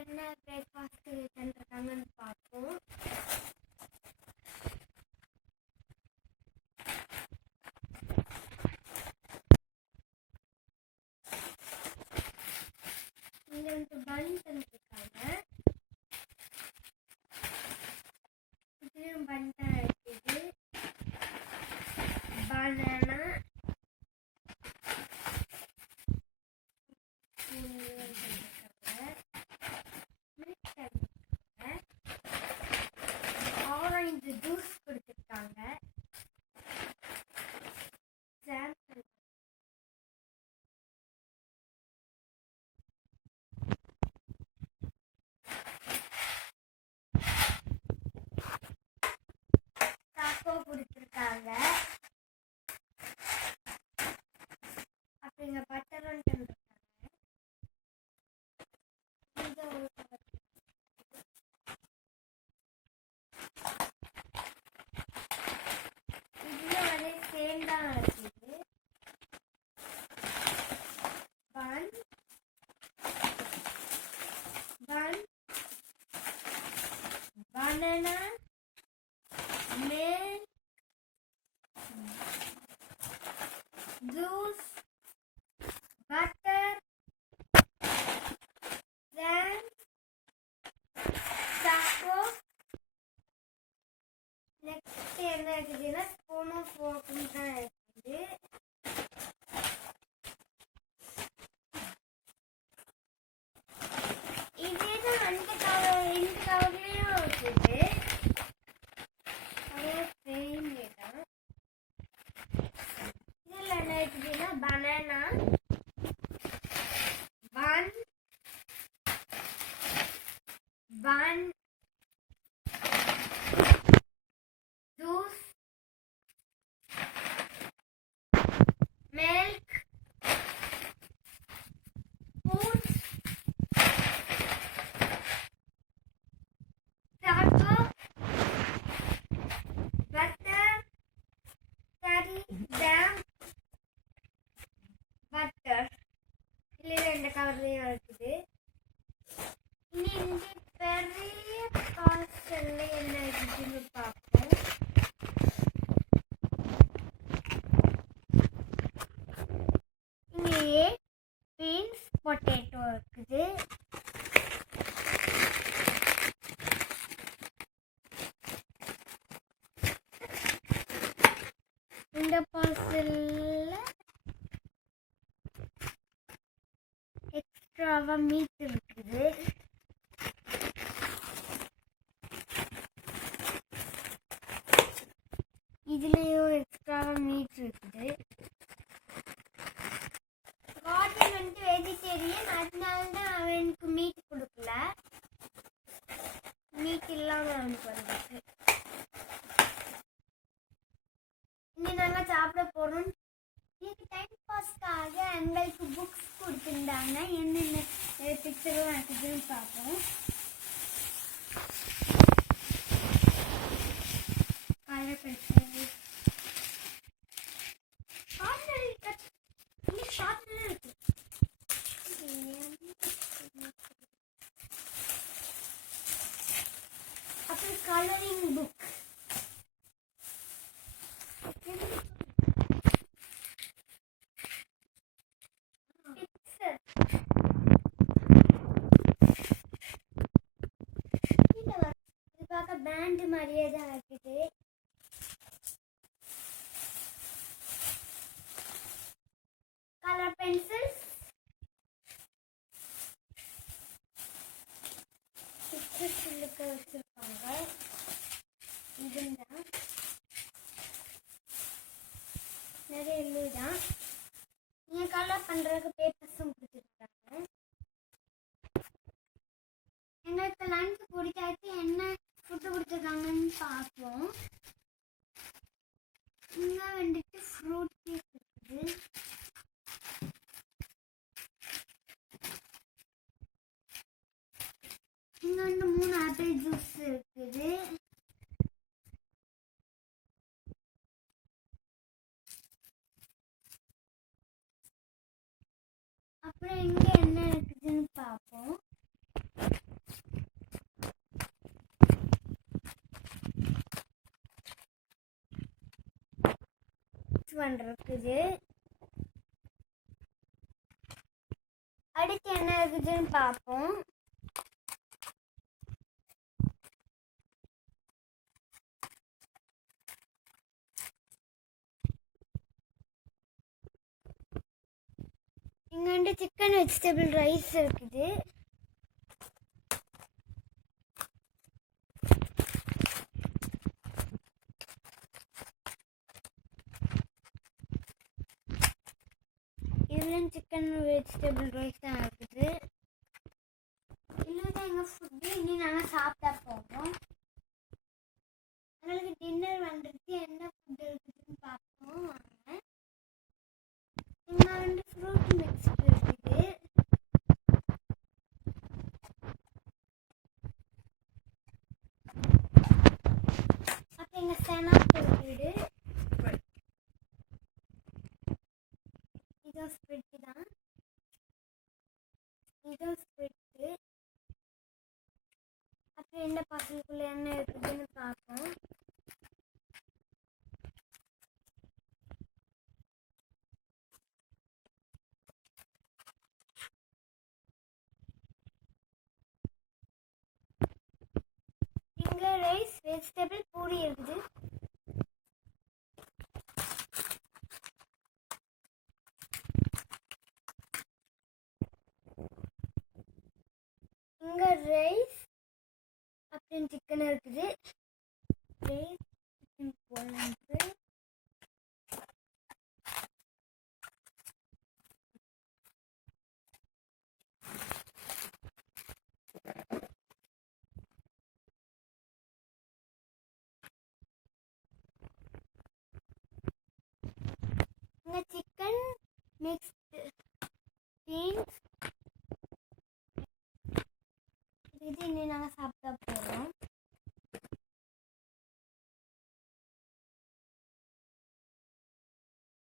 என்ன பிரேக்ஃபாஸ்ட் செஞ்சுருக்காங்கன்னு பார்ப்போம். இங்க வந்து பன் செஞ்சுருக்காங்க. இதுலயும் பன் தான் இருக்குது. பனானா ஆரஞ்சு ஜூஸ் கொடுத்துருக்காங்க. டாக்கோ கொடுத்துருக்காங்க. அப்படிங்க பட்டரும் தந்துருக்காங்க. இதுல வந்து சேம் தான் இருக்குது. பன் பன் banana milk juice butter then taco next என்ன இருக்குதுன்னா ஸ்பூனும் ஃபோர்க்கும் தான் இருக்குது. இதே தான் அந்த கவர்லையும் இருக்குது. banana bun juice milk fruits taco butter curry jam butter இல்லை ரெண்டு கவர்லையும் இருக்குது. இனி இந்த பெரிய பார்சல்ல என்ன இருக்குதுன்னு பார்ப்போம். இங்கேயே பீன்ஸ் பொட்டேட்டோ இருக்குது. இந்த பார்சல்ல எக்ஸ்ட்ராவா மீட் இருக்குது. இதுலயும் எக்ஸ்ட்ராவா மீட் இருக்குது. கார்டன் வந்து வெஜிடேரியன், அதனால தான் அவனுக்கு மீட் கொடுக்கல. மீட் இல்லாம அவனுக்கு வந்துச்சு. இனி நாங்க சாப்பிட போறோம். இதுக்கு டைம் பாஸ்க்காக எங்களுக்கு புக்ஸ் கொடுத்துருந்தாங்க. என்னென்ன பிக்சர்லாம் இருக்குதுன்னு பார்ப்போம். கலர் பென்சில் இருக்கு. அப்புறம் கலரிங் புக். பேண்ட் மாதிரியே தான் இருக்குது. கலர் பென்சில்ஸ் வச்சிருக்காங்க. இதுதான் நிறைய தான். நீங்க கலர் பண்றதுக்கு பேப்பர்ஸும் கொடுத்துருக்காங்க. எங்களுக்கு லஞ்ச் பிடிச்சாச்சு. என்ன ஃபுட்டு கொடுத்துருக்காங்கன்னு பார்ப்போம். இங்க வந்துட்டு ஃப்ரூட் பீஸ் இருக்குது. இங்க வந்து 3 ஆப்பிள் ஜூஸ் இருக்குது. அப்புறம் இங்க என்ன இருக்குதுன்னு பார்ப்போம். பண்ணுறது. அடுத்து என்ன இருக்குதுன்னு பார்ப்போம். இங்கே வந்து சிக்கன் வெஜிடபிள் ரைஸ் இருக்குது. இதுலேயும் சிக்கன் வெஜிடபிள் ரைஸ் தான் இருக்குது. இதுதான் எங்கள் ஃபுட்டு. இனி நாங்கள் சாப்பிட்டா போவோம். எங்களுக்கு டின்னர் வந்துருச்சு. என்ன ஃபுட் இருக்குதுன்னு பார்ப்போம் வாங்க. இங்கே வந்து ஃப்ரூட் மிக்ஸ் இருக்குது. அப்புறம் எங்கள் செனா இருக்குது. இதுவும் ஸ்ப்ரிட்டு தான். இதுவும் ஸ்ப்ரிட்டு. அப்புறம் என்ன பசங்களுக்குள்ள என்ன இருக்குதுன்னு பார்ப்போம். இங்கே ரைஸ் வெஜிடபிள் பூரி இருக்குது. இங்கே ரைஸ் அப்புறம் சிக்கன் இருக்குது. ரைஸ் சிக்கன் குழம்பு. இங்கே சிக்கன் மிக்ஸ்டு பீன்ஸ் இது இன்னும் நாங்கள் சாப்பிட